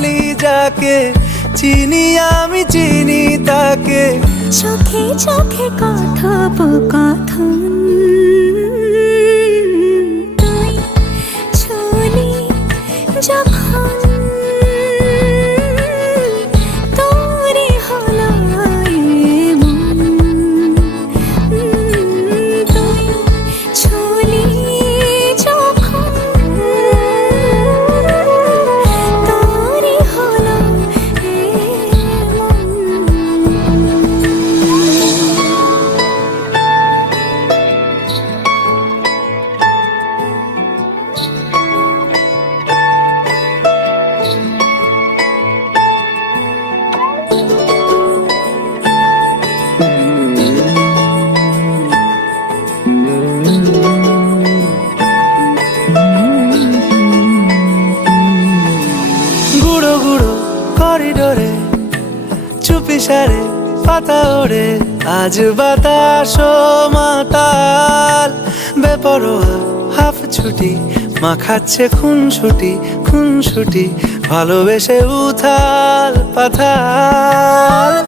বলি যাকে, চিনি আমি চিনি তাকে। চোখে চোখে কথোপকথন, তুই ছুলি যখন তোরে হলো এমন, তুই ছুলি যখন তোরে হলো এমন। গুঁড়ো গুঁড়ো করিডোরে চুপি সারে পাতা ওড়ে, আজ বাতাস মাতাল বেপরোয়া হাফ ছুটি, মাখাচ্ছে খুনসুটি ভালোবেসে উথাল পাথাল।